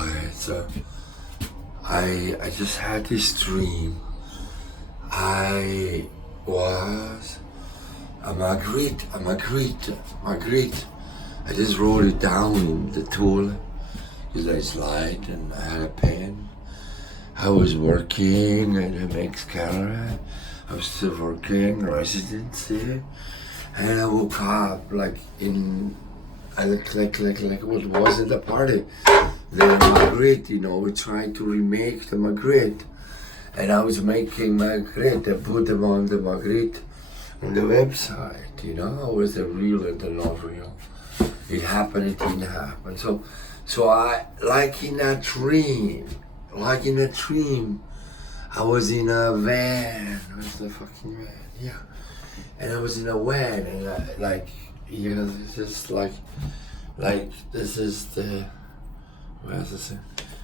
Okay, so I just had this dream. I was a Marguerite. I just wrote it down in the tool because I slide and I had a pen. I was working at a Max Gallery. I was still working residency, and I woke up like what was at the party. The Marguerite, we tried to remake the Marguerite, and I was making Marguerite. I put them on the Marguerite on the website. Was it real and the not real? It happened. It didn't happen. So I like in a dream. I was in a van. Where's the fucking van? Yeah. And I was in a van, and just like this is the,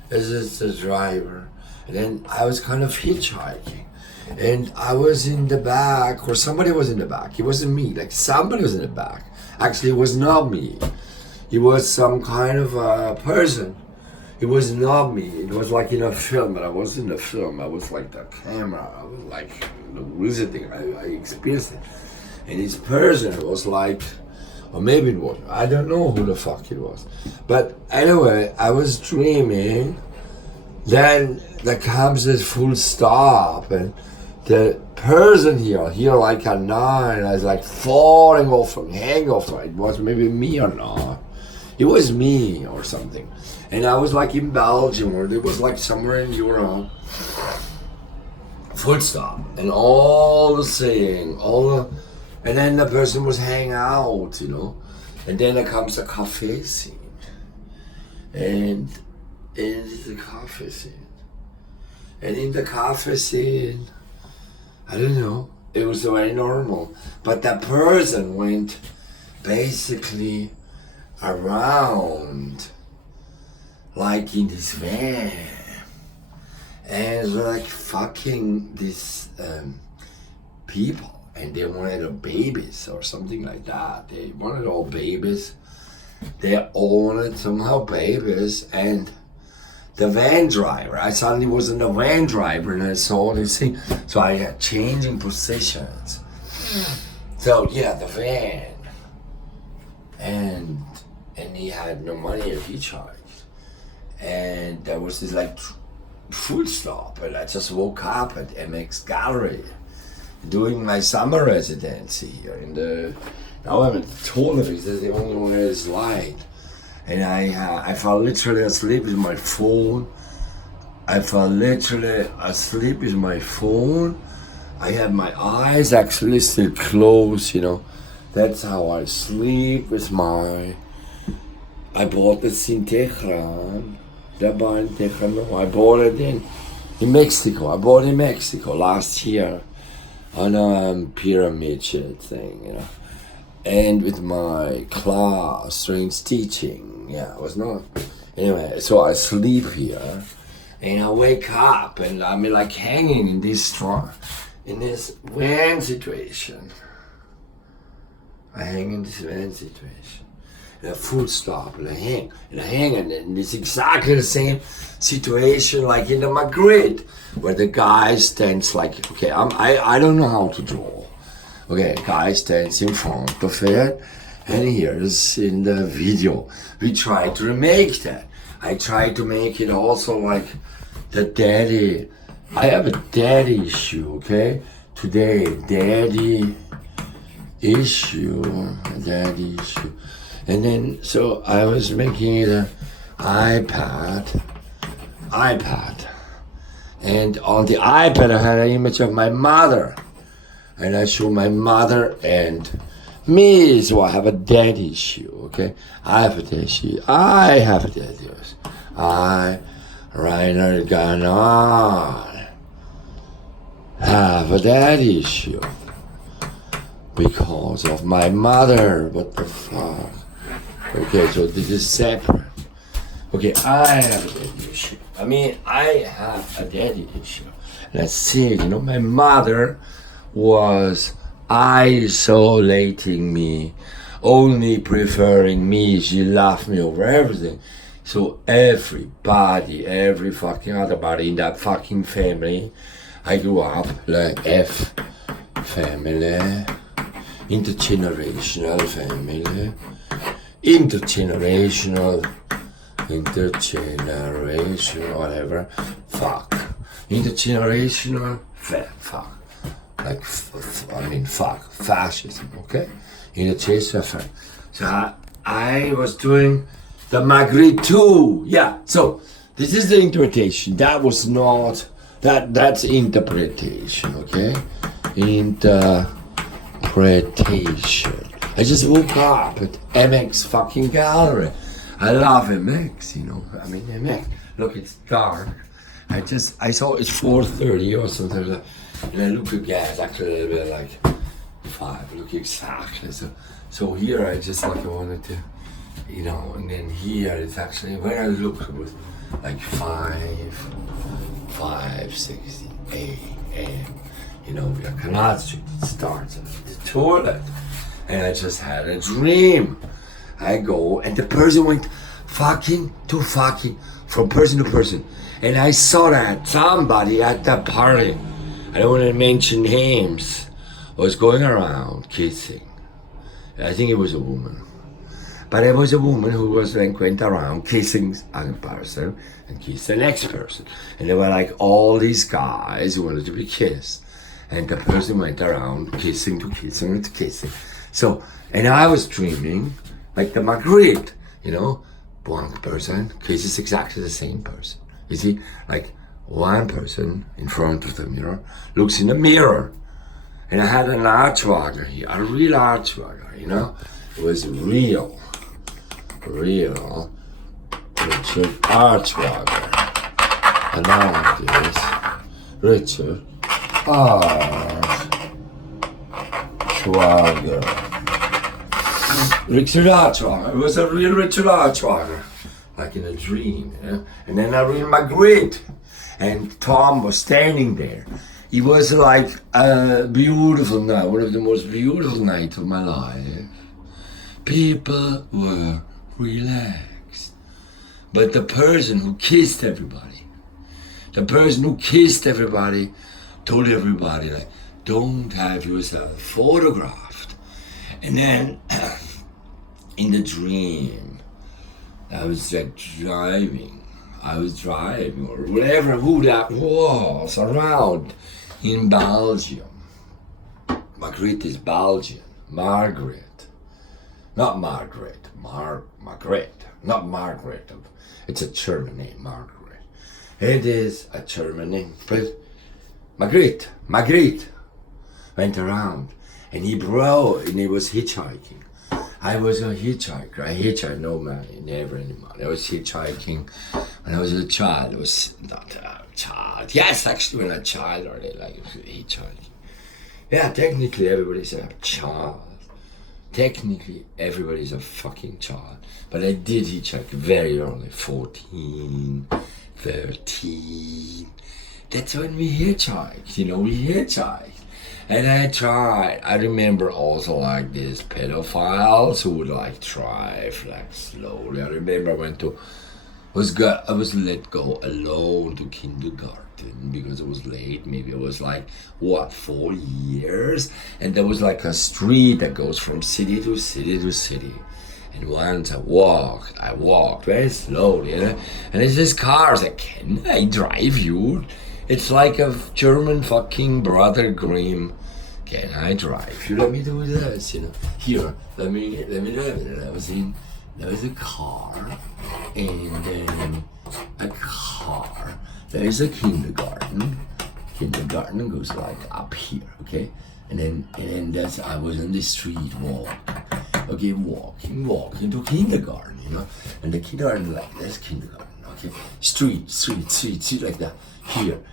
this is the driver. And then I was kind of hitchhiking. And I was in the back, or somebody was in the back. It wasn't me, like somebody was in the back. Actually, it was not me. It was some kind of a person. It was not me. It was like in a film, but I wasn't in the film. I was like the camera. I was like the visiting. I experienced it. And this person was like, or maybe it was, I don't know who the fuck it was. But anyway, I was dreaming. Then there comes this full stop, and the person here like a nine, I was like falling off, hanging off. It was maybe me or not. It was me or something. And I was like in Belgium, or it was like somewhere in Europe. Full stop. And all the saying, and then the person was hanging out, And then there comes the cafe scene. And it's the cafe scene. And in the cafe scene, I don't know, it was very normal. But that person went basically around like in this van, and like fucking these people, and they wanted babies or something like that. They wanted all babies. They all wanted somehow babies, and the van driver, I suddenly was in the van driver and I saw this thing. So I had changing positions. So yeah, the van, and he had no money to hitchhike. And there was this like full stop, and I just woke up at MX Gallery doing my summer residency here now I'm at the toilet because that's the only one that is light. And I fell literally asleep with my phone. I had my eyes actually still closed, That's how I sleep with I bought this in Tehran. I bought it in Mexico. I bought it in Mexico last year on a pyramid shit thing, And with my class, strange teaching. Yeah, it was not. Anyway, so I sleep here, and I wake up, and I'm like hanging in this van situation. I hang in this van situation. And a full stop, and I hang, and it's exactly the same situation like in the Marguerite, where the guy stands like, okay, I don't know how to draw. Okay, guy stands in front of it, and here's in the video. We tried to remake that. I tried to make it also like the daddy. I have a daddy issue, okay? Today, daddy issue. And then, so I was making it an iPad. And on the iPad, I had an image of my mother. And I show my mother and me, so I have a daddy issue, okay? I have a daddy issue. Rainer Ganahl, have a daddy issue. Because of my mother, what the fuck? Okay, so this is separate. Okay, I have a daddy issue. I have a daddy issue. Let's see, my mother was isolating me, only preferring me. She loved me over everything. So everybody, every fucking other body in that fucking family, I grew up like F family, intergenerational family, intergenerational, whatever, fuck, intergenerational, fuck, like, fuck, fascism, okay? Intergenerational, so I was doing the Magritte too, yeah, so this is the interpretation, that was not, that's interpretation, okay? Interpretation. I just woke up at MX fucking gallery. I love MX, you know. I mean MX. Look, it's dark. I saw it's 4:30 or something like that. And I look again, it's actually a little bit like 5. Look exactly. So here I just like I wanted to, you know, and then here it's actually when I look it was like 5:60 a.m. You know, we are Ganahl Street, it starts at the toilet. And I just had a dream. I go, and the person went fucking to fucking from person to person. And I saw that somebody at that party, I don't want to mention names, was going around kissing. I think it was a woman. But it was a woman who was then went around kissing a person and kissed the next person. And there were like all these guys who wanted to be kissed. And the person went around kissing to kissing to kissing. So, and I was dreaming like the Magritte, you know, one person kisses exactly the same person. You see, like one person in front of the mirror looks in the mirror. And I had an archwagger here, a real archwagger, you know. It was real Richard Archwagger. And now this Richard Archwagger. Richard Archwagger. It was a real Richard Archwagger. Like in a dream, you know? And then a real Magritte. And Tom was standing there. It was like a beautiful night, one of the most beautiful nights of my life. People were relaxed. But the person who kissed everybody, told everybody, like, don't have yourself photographed. And then, in the dream, I was like driving, or whatever, who that was, around in Belgium. Magritte is Belgian. Margaret. Not Margaret. Margaret. Not Margaret. It's a German name, Margaret. It is a German name. But Magritte went around and he was hitchhiking. I was a hitchhiker. I hitchhiked no money, never any money. I was hitchhiking when I was a child. I was not a child. Yes, actually, when a child already like hitchhiking. Yeah, technically everybody's a child. Technically everybody's a fucking child. But I did hitchhike very early, 14, 13. That's when we hitchhiked, we hitchhiked. And I remember also like these pedophiles who would like drive like slowly. I remember I was let go alone to kindergarten because it was late. Maybe it was like, 4 years? And there was like a street that goes from city to city to city. And once I walked very slowly. And it's this cars like, can I drive you? It's like a German fucking Brother Grimm. Can I drive you? Let me do this, Here, let me drive it. There was a car, and then a car. There is a kindergarten. Kindergarten goes like up here, okay? And then I was on the street walking to kindergarten, And the kindergarten like this kindergarten, okay? Street like that.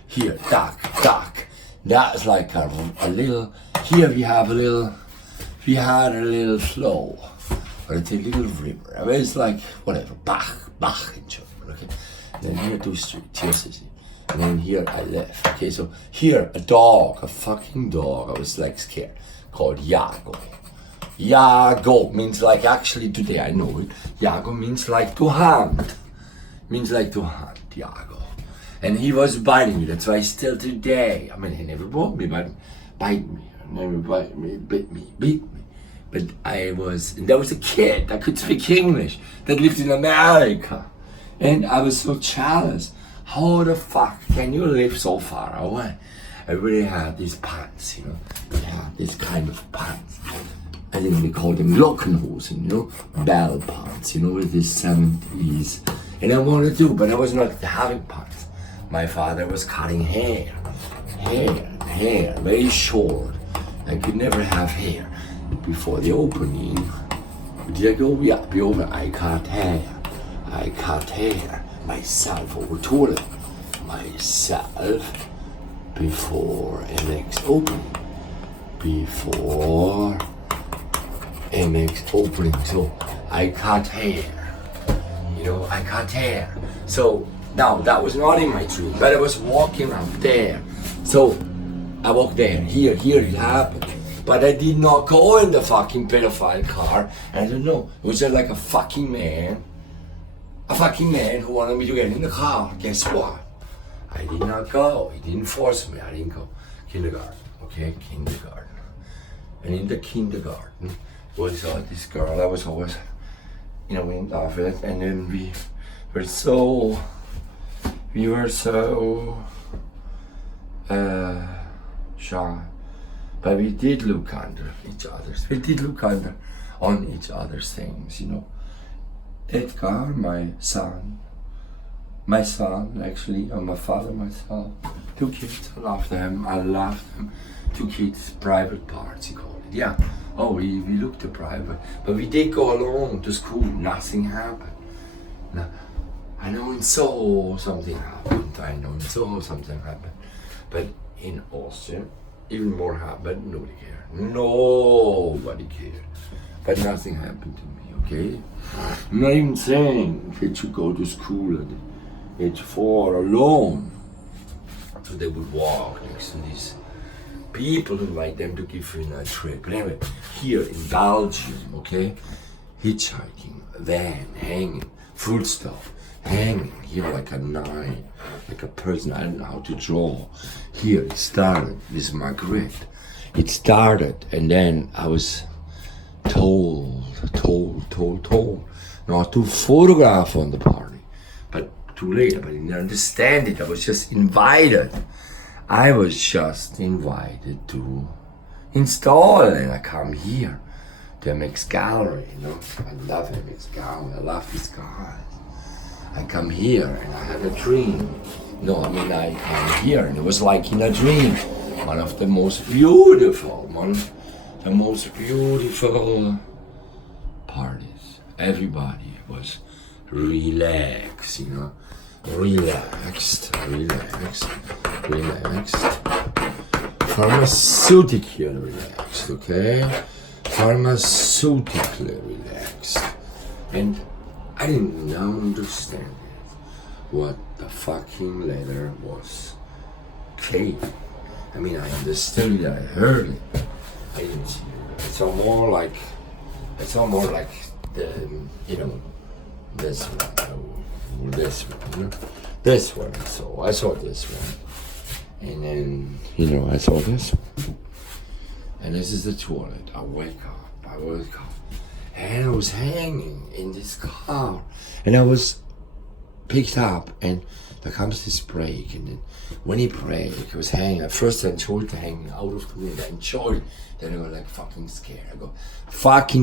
Here, duck. That's like a little, here we had a little flow, or it's a little river. I mean, it's like, whatever, Bach in German, okay? And then here 2 streets, yes. And then here I left, okay? So here, a fucking dog, I was like scared, called Yago. Yago means like, actually today I know it, Yago means like to hunt. means like to hunt, Iago. And he was biting me. That's why still today, I mean, he never bought me, but bite me. Never bite me, beat me. But there was a kid that could speak English that lived in America. And I was so jealous. How the fuck can you live so far away? I really had these pants, you know. Yeah, this kind of pants. I think we call them Lockenhosen, you know, bell pants, you know, with this 70s. And I wanted to, but I was not having pants. My father was cutting hair, very short. I could never have hair. Before the opening, did I go? Yeah, I cut hair myself over toilet. Myself before MX opening. Before MX opening. So I cut hair. You know, I cut hair. So now that was not in my dream, but I was walking up there. So I walked there. Here it happened. But I did not go in the fucking pedophile car. I don't know. It was just like a fucking man who wanted me to get in the car. Guess what? I did not go. He didn't force me. I didn't go. Kindergarten. Okay, kindergarten. And in the kindergarten was this girl. I was always, you know, in love with. And then we were so shy. But we did look under each other's. We did look under on each other's things, you know. Edgar, my son actually, and my father, myself, 2 kids. I love them. 2 kids, private parts, he called it. Yeah. Oh, we looked at private, but we did go along to school. Nothing happened. Now, I know in Seoul something happened. But in Austria, even more happened. Nobody cared. But nothing happened to me, okay? I'm not even saying that you go to school at age 4 alone. So they would walk next to these people, invite them to give you a trip. But anyway, here in Belgium, okay? Hitchhiking, van, hanging, food stuff, hanging, here like a knife, like a person, I don't know how to draw. Here it started with Margaret. It started, and then I was told not to photograph on the party, but too late. But I didn't understand it. I was just invited. To install, and I come here to MX Gallery, you know. I love MX Gallery. I love these guys. I come here and I had a dream. I come here and it was like in a dream. One of the most beautiful parties. Everybody was relaxed, you know. Relaxed. Pharmaceutically relaxed, okay? Pharmaceutically relaxed. And I didn't understand it. What the fucking letter was. K. I mean, I understood it, I heard it. I didn't see it. It's all more like the, you know, this one, you know, this one. So I saw this one. And then, you know, I saw this one. And this is the toilet. I wake up. And I was hanging in this car. And I was picked up, and there comes this break. And then when he break, I was hanging. At first I enjoyed the hanging out of the window. I enjoyed it. Then I got like fucking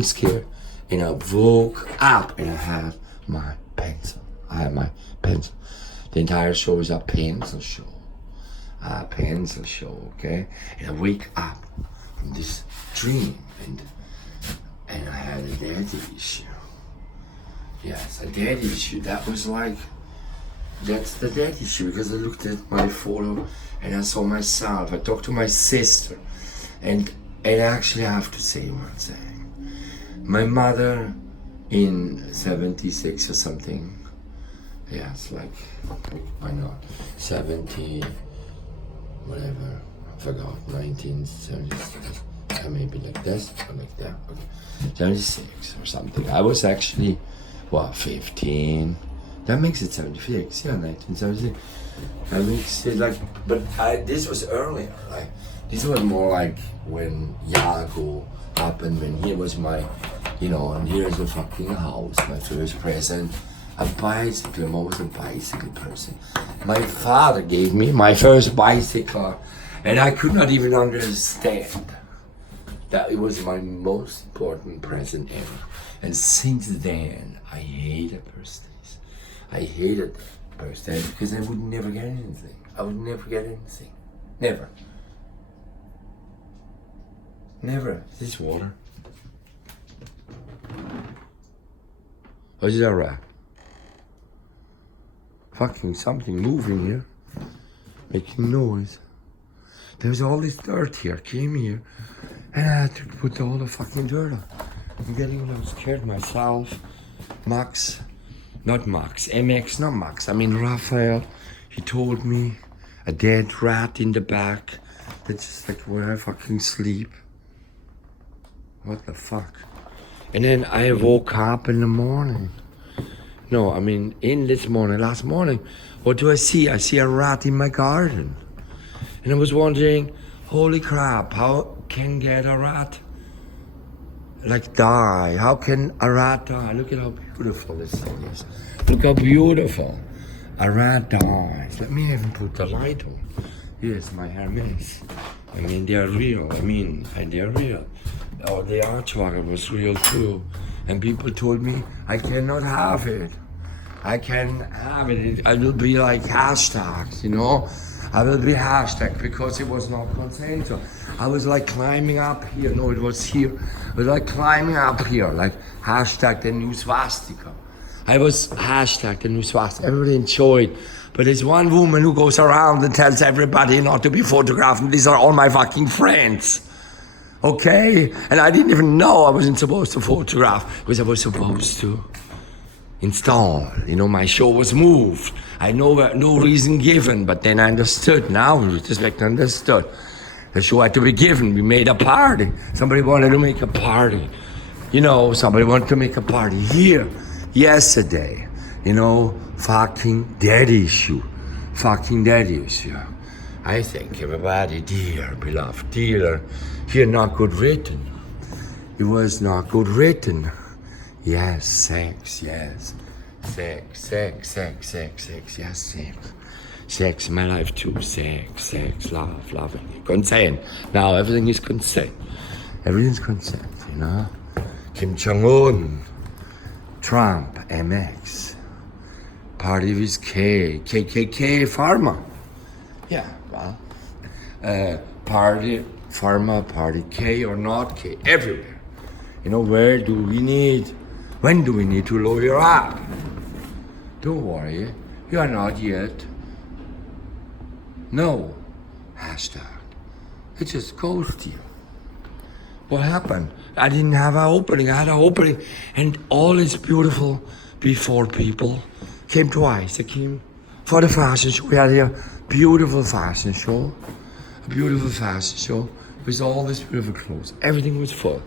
scared. And I woke up and I had my pencil. The entire show is a pencil show. Okay? And I wake up from this dream and I had a daddy issue. Yes, a daddy issue. That's the daddy issue, because I looked at my photo and I saw myself. I talked to my sister, and I actually have to say one thing. My mother in 76 or something. Yes, like why not? 70, whatever. I forgot. 1976. Maybe like this or like that. Okay. 76 or something. I was actually 15. That makes it 76, yeah, 1976. That makes it like, but this was earlier, like, this was more like when Yago happened, when he was my, and here's a fucking house, my first present, a bicycle. I'm always a bicycle person. My father gave me my first bicycle, and I could not even understand that it was my most important present ever. And since then, I hated birthdays. I hated birthdays because I would never get anything. I would never get anything. Never. Never. Is this water? Or is that rat? Fucking something moving here. Making noise. There was all this dirt here. Came here. And I had to put all the fucking dirt on. I'm getting a little scared myself. MX, not Max. I mean Raphael. He told me a dead rat in the back. That's just like where I fucking sleep. What the fuck? And then I woke up in the morning. No, I mean last morning. What do I see? I see a rat in my garden. And I was wondering, holy crap, how can get a rat like die? How can a rat die? Look at how beautiful this thing is. Look how beautiful. A rat dies. Let me even put the light on. Here's my Hermes. I mean, they're real. They're real. Oh, the archwagger was real too. And people told me I cannot have it. I can have it. I will be like hashtags, I will be hashtag because it was not consensual. I was like climbing up here. No, it was here. I was like climbing up here, like hashtag the new swastika. I was hashtag the new swastika. Everybody enjoyed. But there's one woman who goes around and tells everybody not to be photographed. And these are all my fucking friends. Okay? And I didn't even know I wasn't supposed to photograph because I was supposed to install. My show was moved. I know no reason given, but then I understood. Now, retrospect, understood. The show had to be given. We made a party. Somebody wanted to make a party. Somebody wanted to make a party here, yesterday. Fucking dead issue. Fucking dead issue. I thank everybody, dear, beloved, dear. Here, not good written. It was not good written. Yes, sex, yes. Sex, yes, sex. Sex in my life too. Sex, love, loving. Consent. Now everything is consent. Everything's consent, Kim Jong-un, Trump, MX, party with KKK, Pharma. Yeah, well, party, Pharma, party, K or not K, everywhere. When do we need to lawyer up? Don't worry, you are not yet. No, hashtag. It just goes to you. What happened? I didn't have an opening. I had an opening, and all is beautiful before people came twice. They came for the fashion show. We had a beautiful fashion show. A beautiful fashion show with all these beautiful clothes. Everything was full.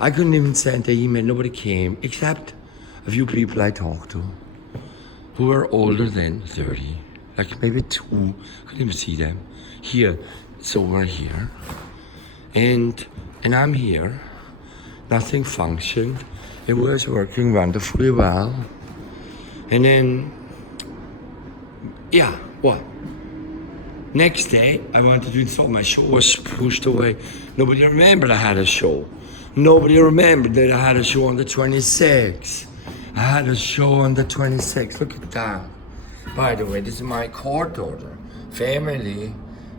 I couldn't even send an email. Nobody came except a few people I talked to who were older than 30. Like maybe 2. Couldn't even see them. Here. So we're here. And I'm here. Nothing functioned. It was working wonderfully well. And then, what? Next day, I wanted to install. My show was pushed away. Nobody remembered I had a show. Nobody remembered that I had a show on the 26th. I had a show on the 26th. Look at that. By the way, this is my court order. Family.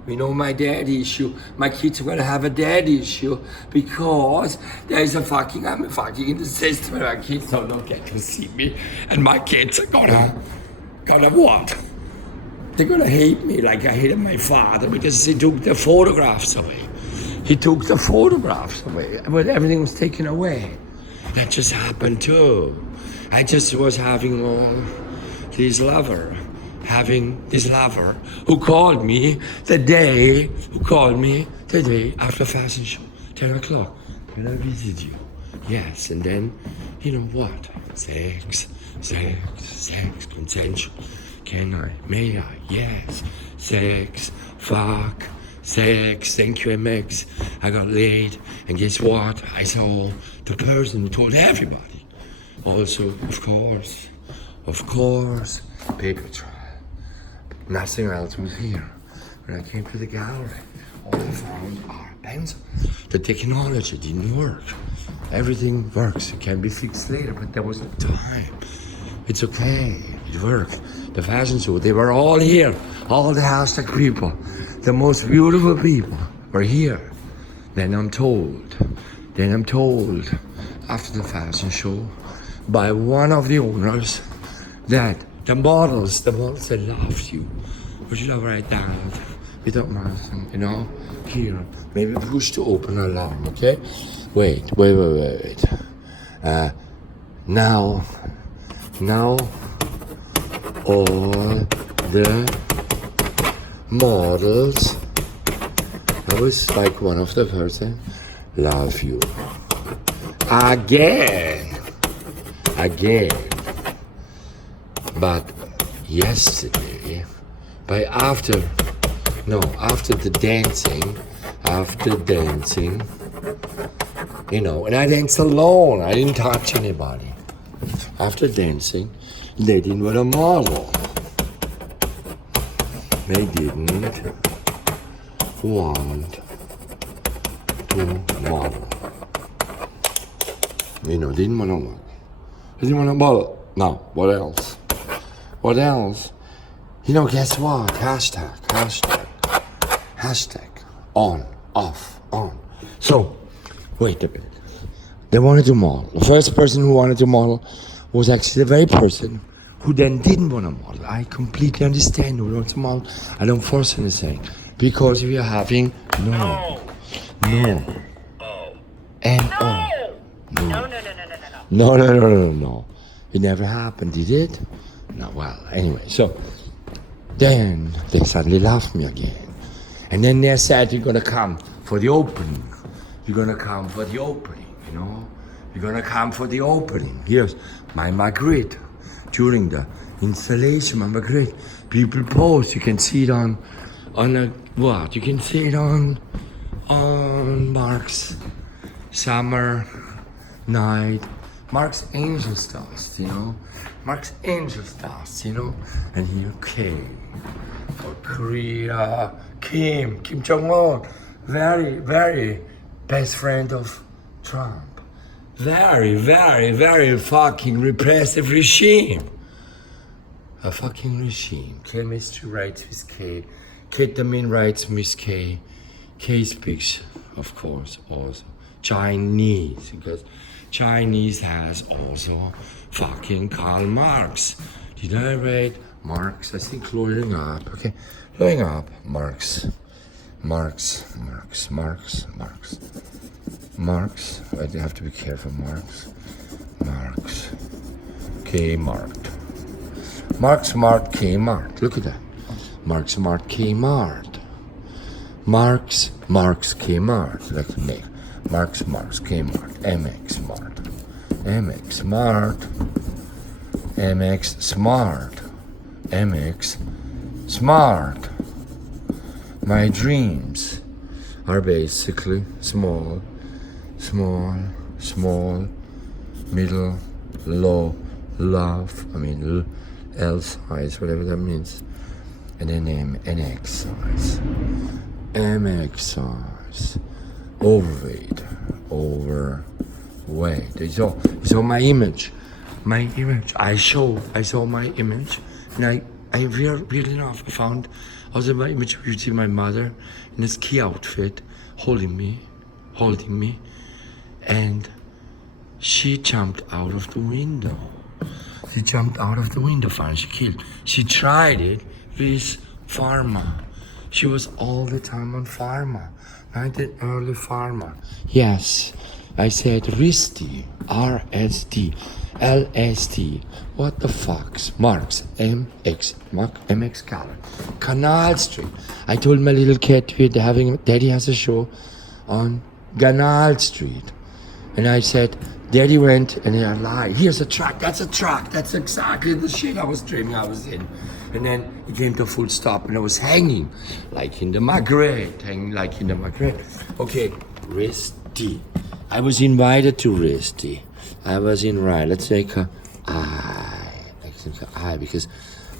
My daddy issue. My kids are gonna have a daddy issue because there's I'm fucking in the system and my kids don't get to see me. And my kids are gonna what? They're gonna hate me like I hated my father because he took the photographs away. But everything was taken away. That just happened too. I just was having this lover who called me the day after fashion show, 10 o'clock. Will I visit you? Yes, and then, what? Sex, sex, consensual. Can I? May I? Yes. Sex, fuck, sex, thank you MX. I got laid, and guess what? I saw the person who told everybody. Also, of course, paper trail. Nothing else was here. When I came to the gallery, all I found are pencils. The technology didn't work. Everything works. It can be fixed later, but there was no time. It's okay. It worked. The fashion show, they were all here. All the hashtag people. The most beautiful people were here. Then I'm told, after the fashion show, by one of the owners, that the models that loved you. Would you love right down? Without nothing, you know? Here, maybe push to open alarm, okay? Wait. Now, all the models, I was like one of the person, love you. Again. But yesterday, after the dancing, you know, and I danced alone, I didn't touch anybody. After dancing, they didn't want a model. They didn't want to model. You know, didn't want to model. Didn't want to model. Now, what else? You know, guess what? Hashtag. On, off, on. So, wait a minute. They wanted to model. The first person who wanted to model was actually the very person who then didn't want to model. I completely understand who wants to model. I don't force anything. Because we are having no. No. It never happened, did it? No, well, anyway, so then they suddenly laughed me again. And then they said, you're gonna come for the opening. You know? You're gonna come for the opening. Here's my Magritte. During the installation, my Magritte. People post, you can see it on what? You can see it on Marx Summer Night. Marx Angel Stars, you know? And here K for Korea, Kim Jong-un, very, very best friend of Trump. Very, very, very fucking repressive regime. A fucking regime. Chemistry writes with K. Ketamine writes with K. K speaks, of course, also Chinese, because Chinese has also fucking Karl Marx. Did I write Marx? I think loading up, okay? Loading up, Marx. I have to be careful, Marx. K-Mart. Marx, Smart, K-Mart. Look at that. Marx, Smart, K-Mart. Marx, K-Mart. That's the name. Marx, K-Mart. MX Smart. My dreams are basically small, middle, low, love, L size, whatever that means. And then NX size. MX size. Overweight. You saw my image. I saw my image. And I weirdly enough, I found also my image of you, my mother in a ski outfit, holding me, and she jumped out of the window. Finally she killed. She tried it with pharma. She was all the time on pharma, 19 early pharma. Yes, I said RSD, LSD. What the fuck's Marx, MX Gallery, Ganahl Street. I told my little kid Daddy has a show on Ganahl Street. And I said, Daddy went and I lied. Here's a truck. That's a truck. That's exactly the shit I was dreaming I was in. And then it came to a full stop and I was hanging like in the Margaret. Okay, Risty. I was invited to Risty. Let's make a I. Let's make a I because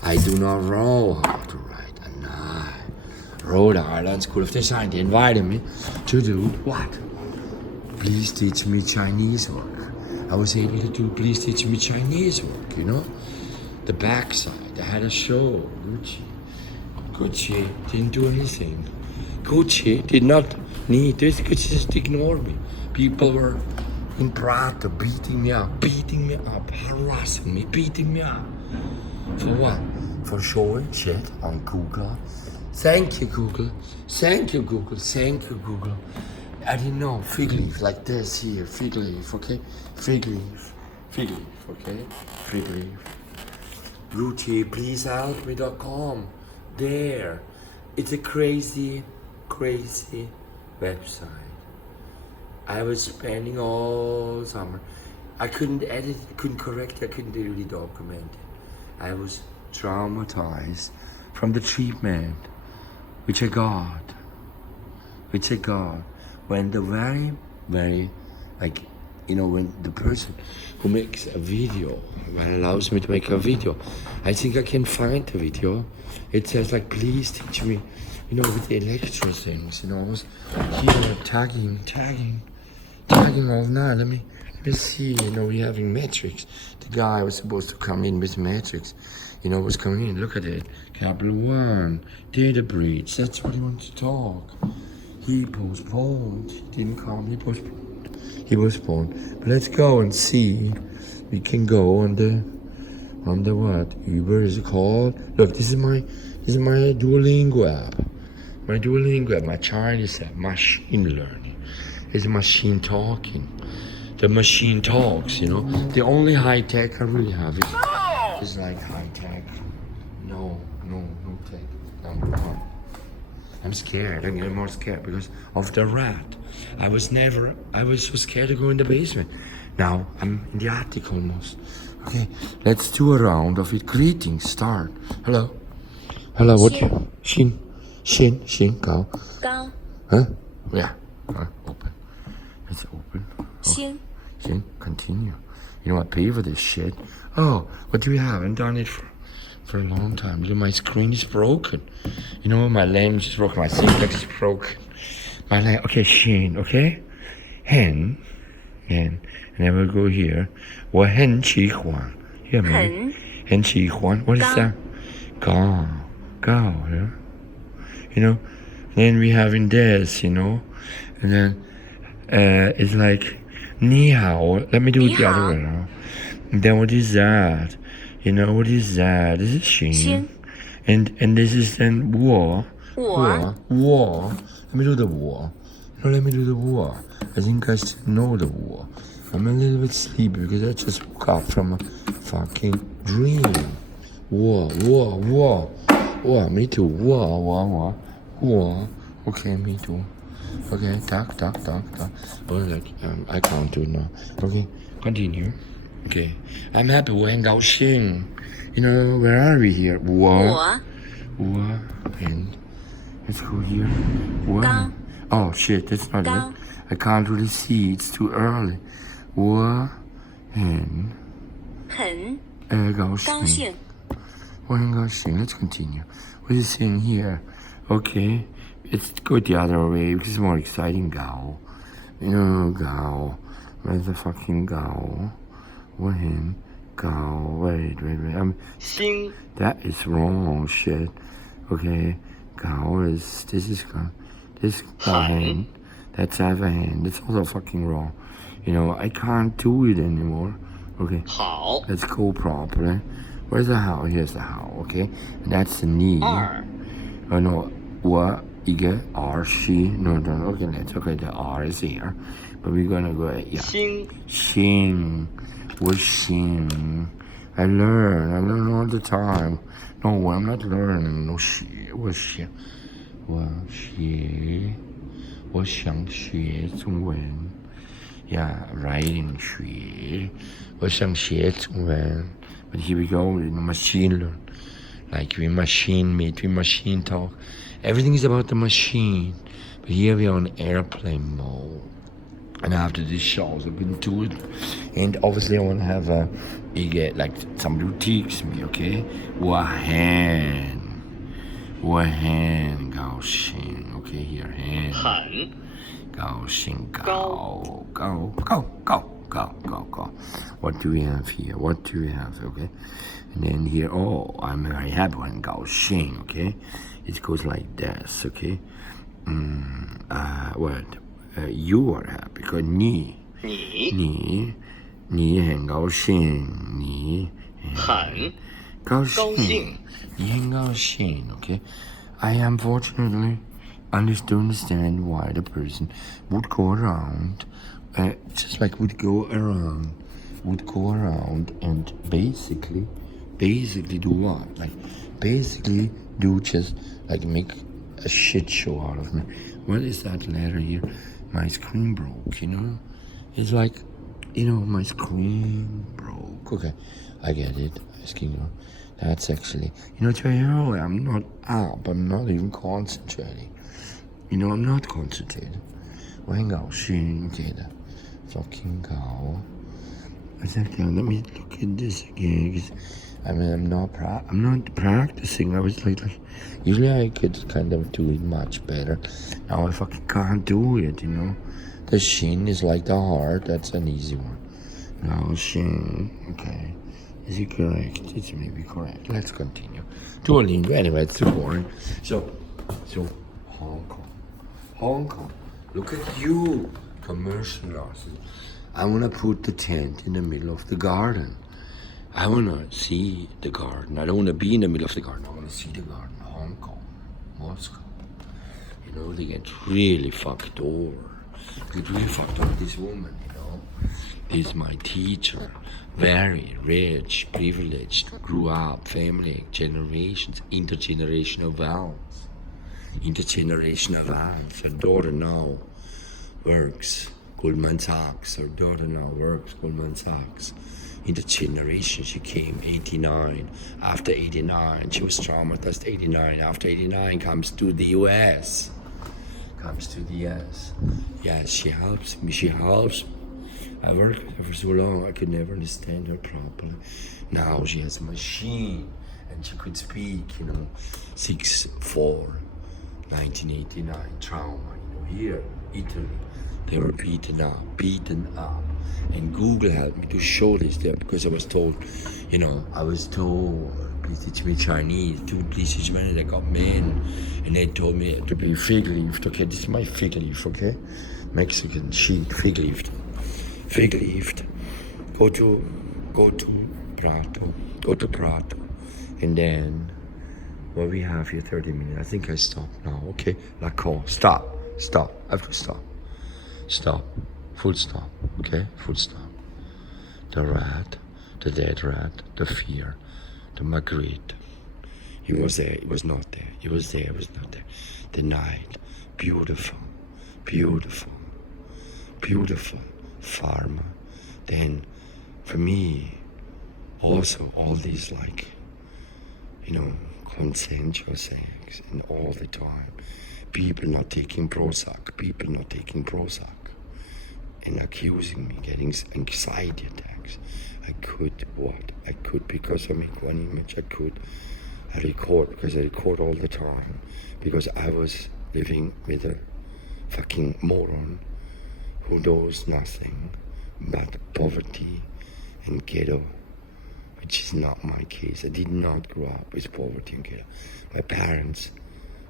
I do not know how to write an I. Rhode Island School of Design. They invited me to do what? Please teach me Chinese work. I was able to do please teach me Chinese work, you know? The backside, I had a show, Gucci didn't do anything. Gucci did not need this, Gucci just ignored me. People were in Prato beating me up, harassing me, beating me up. For what? For showing shit on Google. Thank you, Google. Thank you, Google. Thank you, Google. I didn't know. Fig leaf, like this here. Fig leaf, okay? Fig leaf. Fig leaf, okay? Fig leaf. Gucci, please help me.com. There. It's a crazy, crazy website. I was spending all summer. I couldn't edit, I couldn't correct it, I couldn't really document it. I was traumatized from the treatment which I got. When the very, like, you know, when the person who makes a video, when allows me to make a video, I think I can find the video. It says like, please teach me, you know, with the electro things, you know, I was here tagging all night. Let me see, you know, we're having metrics. The guy was supposed to come in with metrics, you know, was coming in, look at it. Capital 1, data breach, that's what he wants to talk. He postponed. He didn't come. He postponed. But let's go and see. We can go on the what? Uber is it called? Look, this is my Duolingo app. My Duolingo app, my Chinese app, machine learning. It's machine talking. The machine talks, you know. The only high tech I really have is like high tech. No tech. Number one. I'm scared. I'm getting more scared because of the rat. I was so scared to go in the basement. Now I'm in the attic almost. Okay, let's do a round of it. Greetings, start. Hello, what you? Xin, go. Huh? Yeah, open. Let's open. Xin, continue. You know what, pay for this shit. Oh, what do we have? I haven't done it for a long time. Look, my screen is broken. You know, my lens is broken. My simplex is broken. Okay, Xin, okay? Hen. And then we'll go here. 我很喜欢. Hear me? 很喜欢. What is that? Gao, yeah? You know? Then we have in this, you know? And then it's like 你好. Let me do it the other way around. And then what is that? You know, what is that? This is Xin. And this is then 我. Let me do the 我. No, let me do the 我. I think I still know the 我. I'm a little bit sleepy because I just woke up from a fucking dream. 我. Me too. 我. Okay, me too. Okay, talk. Oh, like, I can't do it now. Okay, continue. Okay, I'm happy. 我很高兴. You know, where are we here? 我 and let's go here. 我 Oh shit, that's not it. I can't really see. It's too early. 我很高兴. 我很高兴. Let's continue. What is saying here? Okay, let's go the other way because it's more exciting. Gao. You know, Gao. Where's the fucking Gao? 我很高. Wait. Xing. That is wrong shit. Okay, Gao is this hand. That's other hand. It's also fucking wrong. You know, I can't do it anymore. Okay. 好. Let's go properly. Where's the how? Here's the how. Okay, and that's the knee. 二. Oh no, 我一个 R C. No. Okay, let's okay. The R is here, but we're gonna go. Yeah. 星. 我星. I learn all the time. No, I'm not learning. No shit. 我想学中文. Ja, writing tree. Was some shit when. But here we go, machine learn. Like we machine meet, we machine talk. Everything is about the machine. But here we are on airplane mode. And after this shows, I'm gonna do it. And obviously I wanna have a big, like somebody who teaches me, okay? Wahan. Gao Xing. Okay, here, hand. 很 Gao Xing Gao. Go. What do we have here? Okay? And then here, oh, I'm very happy when Gao Xing, okay? It goes like this, okay? What? You are happy because 你 很高兴 很 高高兴 兴 okay? I unfortunately understand why the person would go around would go around and basically do what? Like basically do just like make a shit show out of me. What is that letter here? My screen broke, you know? It's like, you know, my screen broke. Okay, I get it. Asking you. That's actually, you know, Joey, I'm not up. I'm not even concentrating. You know, I'm not concentrated. 我很高兴 okay, the fucking cow. I said, okay, let me look at this again. 'Cause, I mean, I'm not practicing. I was like, usually I could kind of do it much better. Now I fucking can't do it, you know. The shin is like the heart. That's an easy one. Now shin, okay. Is it correct? It's maybe correct. Let's continue. Duolingo. Anyway, it's too boring. So Hong Kong. Look at you, commercial losses. I want to put the tent in the middle of the garden. I want to see the garden. I don't want to be in the middle of the garden. I want to see the garden. Hong Kong, Moscow. You know, they get really fucked over. They get really fucked over this woman, you know. This is my teacher. Very rich, privileged, grew up, family, generations, intergenerational wealth. Her daughter now works Goldman Sachs. Goldman Sachs. Intergeneration, she came 89. After 89, she was traumatized 89. After 89, comes to the US. Yeah, she helps me. I worked with her for so long, I could never understand her properly. Now she has a machine and she could speak, you know. 6'4", 1989 trauma, you know, here, Italy. They were beaten up. And Google helped me to show this there because I was told, please teach me Chinese, please teach me, they got me in. And they told me to be fig leafed, okay, this is my fig leaf, okay? Mexican sheet, fig leafed. Go to Prato. And then, what we have here, 30 minutes. I think I stop now, okay? Stop. I have to stop. Stop. Full stop. Okay? Full stop. The rat, the dead rat, the fear, the Magritte. He was there, he was not there. He was there, he was not there. The night, beautiful. Farmer. Then, for me, also all these consensual sex and all the time. People not taking Prozac. And accusing me, getting anxiety attacks. I could because I make one image. I record because I record all the time. Because I was living with a fucking moron who knows nothing but poverty and ghetto, which is not my case. I did not grow up with poverty and ghetto. My parents,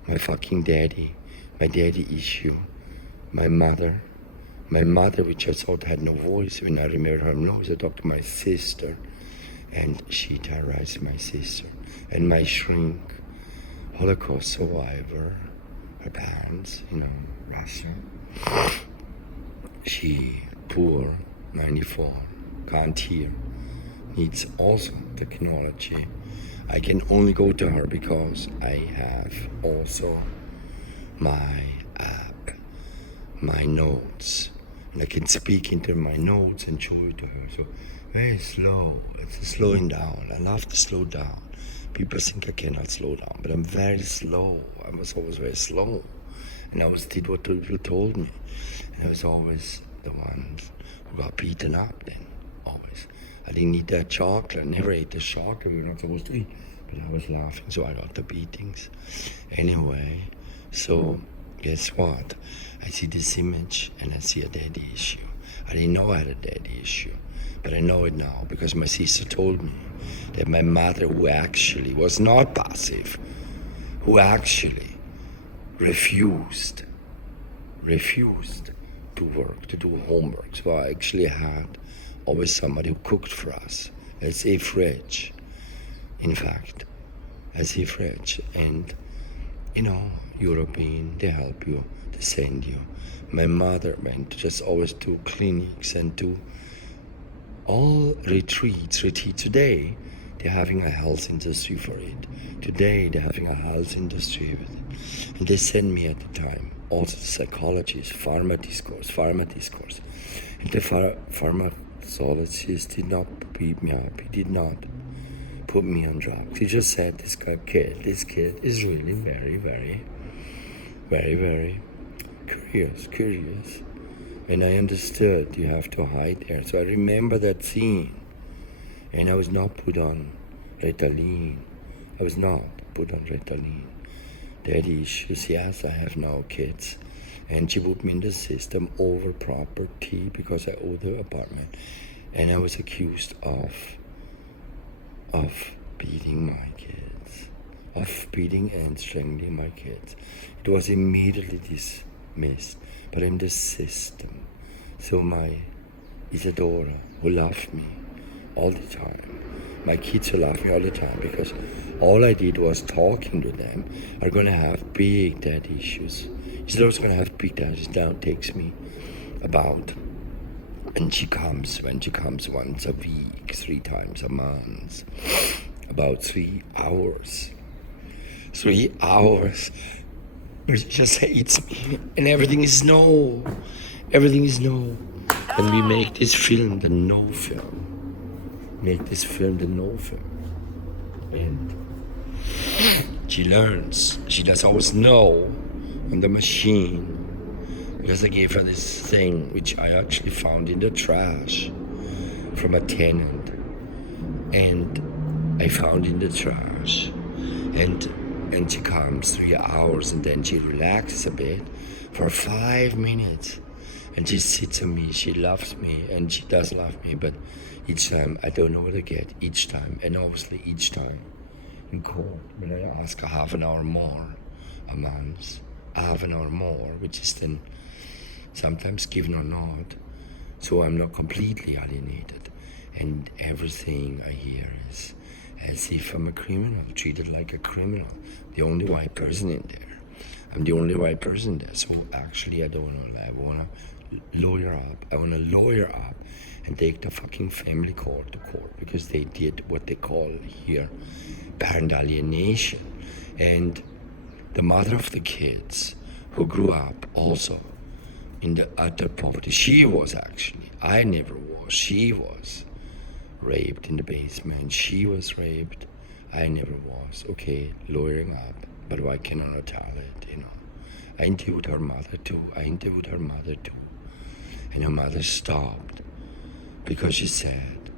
my fucking daddy, my daddy issue, my mother, which I thought had no voice when I remembered her nose. I talked to my sister, and she terrorized my sister. And my shrink, Holocaust survivor, her parents, Russian. She, poor, 94, can't hear, needs also technology. I can only go to her because I have also my app, my notes, And I can speak into my notes and show it to her. So very slow. It's a slowing down. I love to slow down. People think I cannot slow down, but I'm very slow. I was always very slow. And I always did what people told me. And I was always the one who got beaten up then. Always. I didn't eat that chocolate. I never ate the chocolate we were not supposed to eat. But I was laughing, so I got the beatings. Anyway, so guess what? I see this image and I see a daddy issue. I didn't know I had a daddy issue, but I know it now because my sister told me that my mother, who actually was not passive, who actually refused to work, to do homework. So I actually had always somebody who cooked for us. As a fridge, in fact, as a fridge. And, you know, European, they help you, they send you. My mother went just always to clinics and to all retreats. Today, they're having a health industry for it. Today, they're having a health industry with it. And they sent me at the time also the psychologist, pharma discourse. And the pharmacologist did not beat me up. He did not put me on drugs. He just said, this kid is really very, very, very, very curious. And I understood you have to hide there. So I remember that scene. And I was not put on Ritalin. Daddy issues, yes, I have now kids. And she put me in the system over property because I owe the apartment. And I was accused of beating my kids, of beating and strangling my kids. It was immediately dismissed, but in the system. So my Isadora, who loved me all the time, my kids who love me all the time, because all I did was talking to them, are going to have big daddy issues. Isadora's going to have big daddy issues. Now it takes me about, and when she comes once a week, 3 times a month, about 3 hours. 3 hours. She just hates me, and everything is no. And we make this film, the no film. And she learns. She does always know on the machine. Because I gave her this thing, which I actually found in the trash from a tenant. And I found in the trash. And she comes 3 hours and then she relaxes a bit for 5 minutes. And she sits on me, she loves me, and she does love me, but each time I don't know what I get, each time. And obviously each time in court, when I ask a half an hour more a month, a half an hour more, which is then sometimes given or not, so I'm not completely alienated. And everything I hear is as if I'm a criminal, treated like a criminal, the only white person in there. I'm the only white person there, so actually I don't know. I want to lawyer up and take the fucking family court to court, because they did what they call here parent alienation. And the mother of the kids who grew up also in the utter poverty, she was actually, I never was, she was raped in the basement, she was raped, I never was. Okay, lawyering up, but why cannot I tell it, you know? I interviewed her mother too, and her mother stopped because she said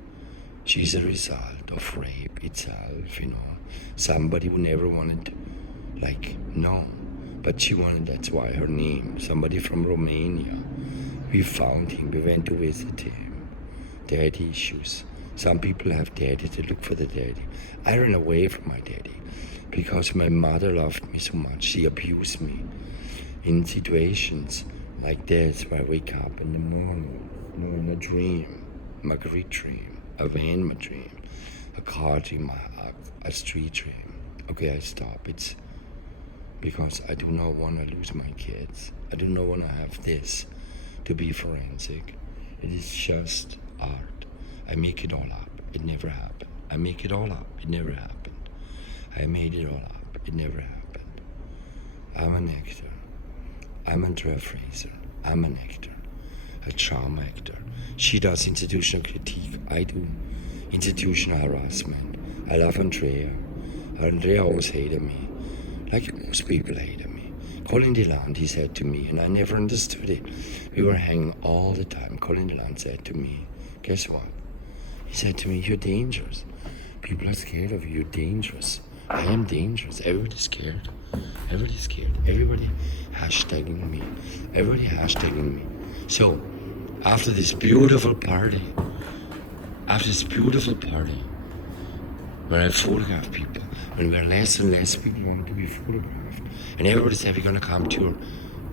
she's a result of rape itself, you know. Somebody who never wanted, but she wanted, that's why her name, somebody from Romania. We found him, we went to visit him. Daddy issues. Some people have daddy, they look for the daddy. I ran away from my daddy because my mother loved me so much. She abused me in situations like this, where I wake up in the morning, in a dream, Marguerite dream, a van dream, a car dream, a street dream. Okay, I stop. It's because I do not want to lose my kids. I do not want to have this to be forensic. It is just art. I make it all up. It never happened. I make it all up. It never happened. I made it all up. It never happened. I'm an actor. I'm Andrea Fraser. I'm an actor. a charm actor. She does institutional critique. I do institutional harassment. I love Andrea. Andrea always hated me, like most people hated me. Colin DeLand, he said to me, and I never understood it. We were hanging all the time. Colin DeLand said to me, guess what? He said to me, you're dangerous. People are scared of you. You're dangerous. I am dangerous. Everybody's scared. Everybody's scared. Everybody hashtagging me. Everybody hashtagging me. So, after this beautiful party, where I photograph people, when we're less and less people want to be photographed, and everybody said we're going to come to your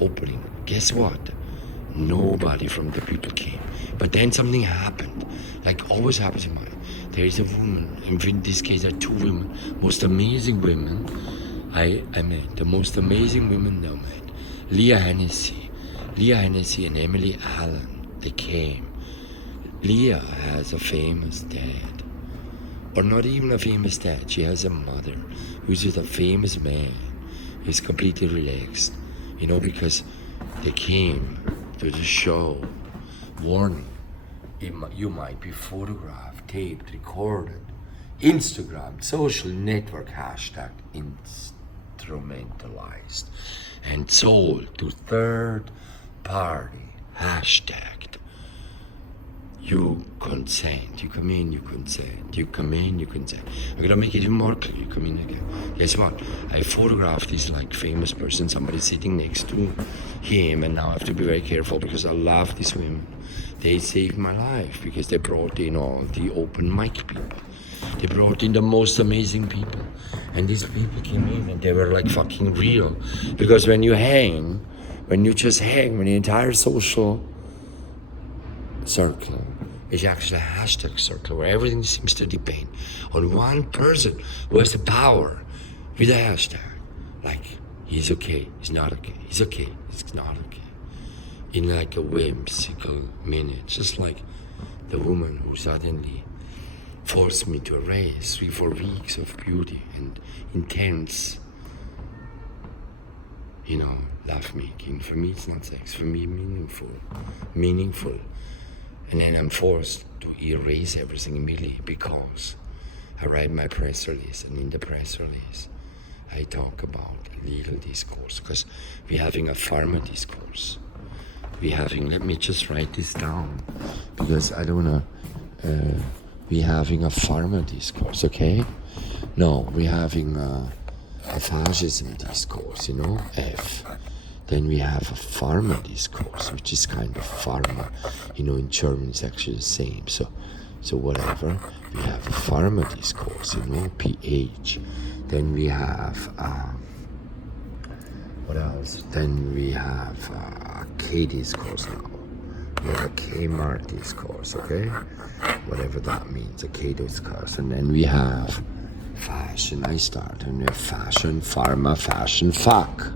opening. Guess what? Nobody from the people came. But then something happened, like always happens in mine. There is a woman, in this case there are two women, most amazing women I met, the most amazing women I met. Leah Hennessy and Emily Allen, they came. Leah has a famous dad, or not even a famous dad, she has a mother who's with a famous man. He's completely relaxed, because they came to the show. Warning, you might be photographed, taped, recorded, Instagrammed, social network hashtag instrumentalized, and sold to third party hashtagged. You consent. You come in, you consent. You come in, you consent. I'm gonna make it even more clear. You come in again. Guess what? I photographed this famous person, somebody sitting next to him, and now I have to be very careful because I love these women. They saved my life because they brought in all the open mic people. They brought in the most amazing people. And these people came in and they were fucking real. Because when you just hang, when the entire social circle is actually a hashtag circle where everything seems to depend on one person who has the power with a hashtag. He's okay, he's not okay, he's okay, he's not okay. In a whimsical minute, just like the woman who suddenly forced me to erase 3-4 weeks of beauty and intense, love making. For me, it's not sex. For me, meaningful. And then I'm forced to erase everything immediately because I write my press release, and in the press release, I talk about legal discourse because we're having a pharma discourse. Let me just write this down because I don't wanna, we're having a pharma discourse, okay? No, we're having a fascism discourse, F. Then we have a pharma discourse, which is kind of pharma. In German it's actually the same. So whatever. We have a pharma discourse, PH. Then we have, what else? Then we have a K discourse now. We have a Kmart discourse, okay? Whatever that means, a K discourse. And then we have fashion, I start. And we have fashion, pharma, fashion, fuck.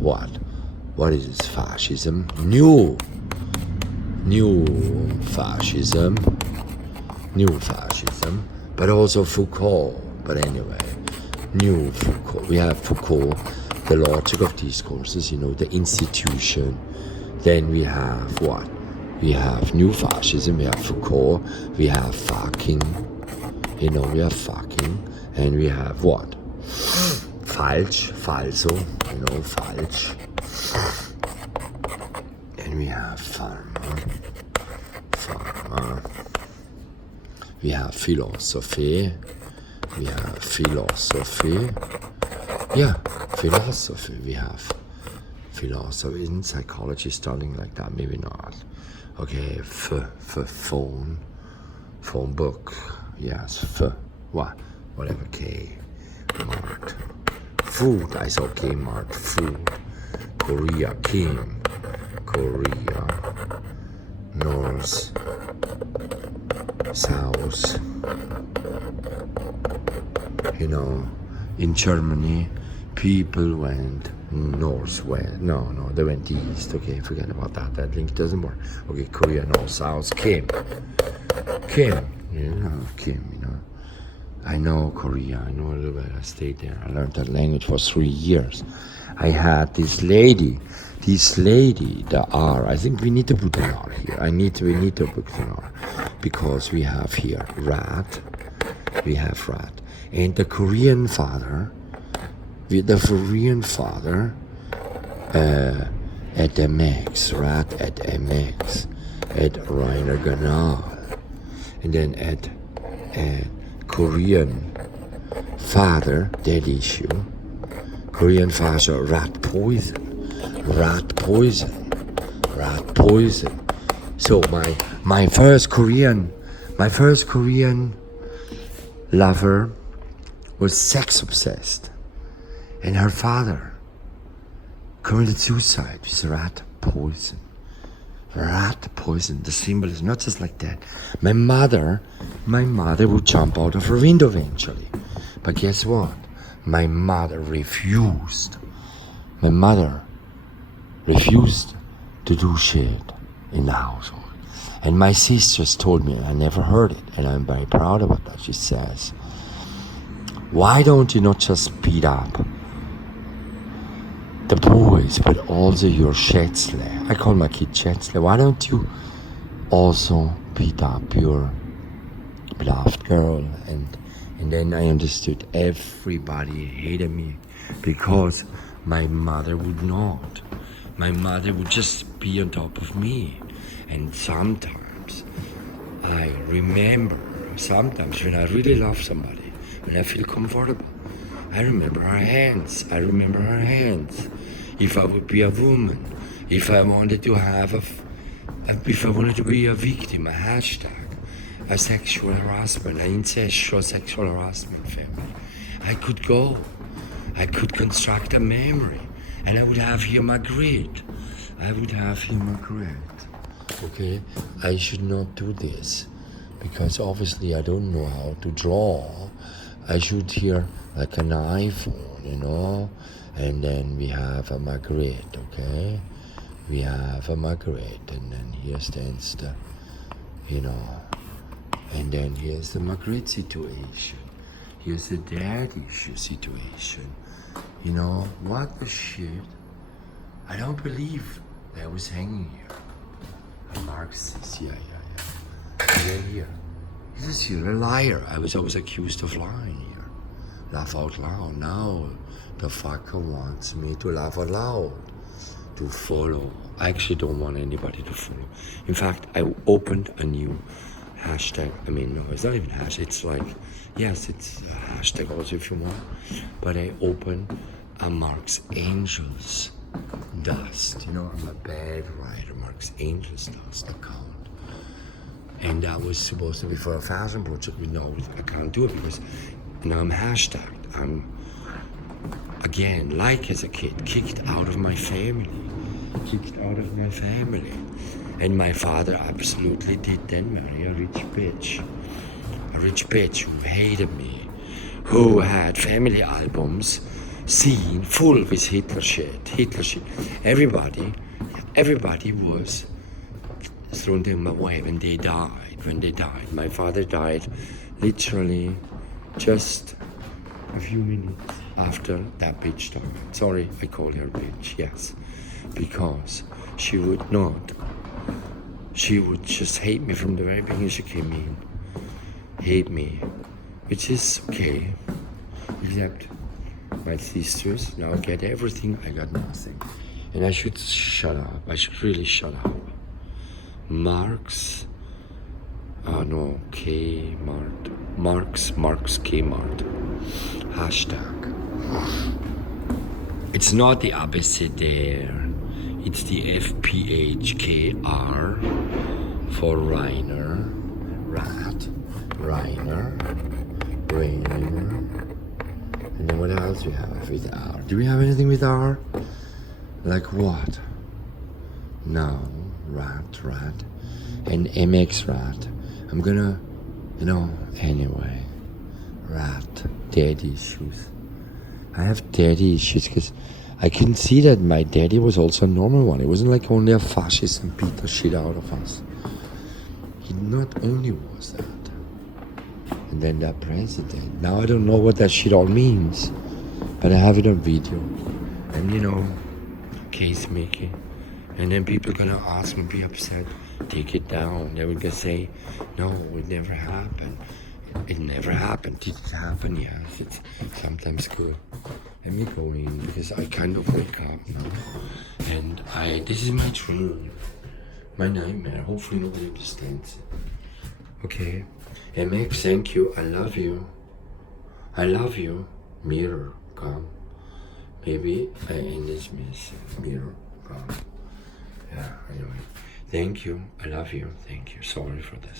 What is this? Fascism? New fascism, but also Foucault. But anyway, new Foucault. We have Foucault, the logic of discourses, the institution. Then we have what? We have new fascism, we have Foucault, we have fucking, we have fucking, and we have what? Falsch, falso, falsch. And we have pharma. We have philosophy. Yeah, philosophy. We have philosophy. Isn't psychology starting like that? Maybe not. Okay, phone book. Yes, whatever. K, Mart. Food. I saw K Mart. Food. Korea. Kim. Korea. North. South. In Germany, people went northwest. No, they went east. Okay, forget about that. That link doesn't work. Okay, Korea, north, south, Kim. I know Korea. I know a little bit. I stayed there. I learned that language for 3 years. I had this lady, the R. I think we need to put an R here. We need to put an R because we have here rat. We have rat, and the Korean father, at MX, rat at MX, at Rainer Ganahl, and then at Korean father, dead issue. Korean father, rat poison. So my first Korean lover was sex obsessed, and her father committed suicide with rat poison. The symbol is not just like that. My mother would jump out of her window eventually. But guess what? My mother refused to do shit in the household. And my sisters told me, and I never heard it, and I'm very proud about that. She says, why don't you not just beat up the boys, but also your schätzle? I call my kid schätzle. Why don't you also beat up your beloved girl? And then I understood everybody hated me because my mother would not. My mother would just be on top of me. And sometimes I remember, when I really love somebody, when I feel comfortable, I remember her hands. If I would be a woman, if I wanted to be a victim, a hashtag, a sexual harassment, an incestual sexual harassment family, I could construct a memory, and I would have here my grid. Okay, I should not do this because obviously I don't know how to draw. I should here like an iPhone, and then we have a Margaret, okay? We have a Margaret, and then here stands the, and then here's the Margaret situation. Here's the dad issue situation. What the shit? I don't believe that I was hanging here. Marx says, yeah. And then here. You're a liar. I was always accused of lying here. Laugh out loud. Now the fucker wants me to laugh out loud. To follow. I actually don't want anybody to follow. In fact, I opened a new hashtag. No, it's not even a hashtag. It's like, yes, it's a hashtag also if you want. But I opened a Marx Angels Dust. I'm a bad writer. Marx Angels Dust account. And that was supposed to be for a fashion project. No, I can't do it because now I'm hashtagged. I'm, again, like as a kid, kicked out of my family. And my father absolutely did then marry a rich bitch who hated me, who had family albums seen full with Hitler shit. Everybody was thrown them away when they died. My father died literally just a few minutes after that bitch died. Sorry, I call her bitch, yes. Because she would just hate me from the very beginning she came in. Hate me, which is okay. Except my sisters now get everything, I got nothing. And I should shut up. I should really shut up. Marx Kmart. Hashtag. It's not the abecedaire. It's the FPHKR for Rainer. And then what else do we have with R? Do we have anything with R? Like what? No. Rat. And MX rat. I'm gonna, anyway. Rat. Daddy issues. I have daddy issues because I can see that my daddy was also a normal one. It wasn't like only a fascist and beat the shit out of us. He not only was that. and then that president. Now I don't know what that shit all means, but I have it on video. And you know, case making. And then people gonna ask me, be upset, take it down. They will just say, no, it never happened. It never happened. Did it happen? Yes, it's sometimes good. Let me go in because I kind of wake up now. And this is my dream, my nightmare. Hopefully nobody understands it. Okay. MX, thank you. I love you. I love you. Mirror, come. Maybe I end this miss. Mirror, come. Yeah, anyway. Thank you. I love you. Thank you. Sorry for this.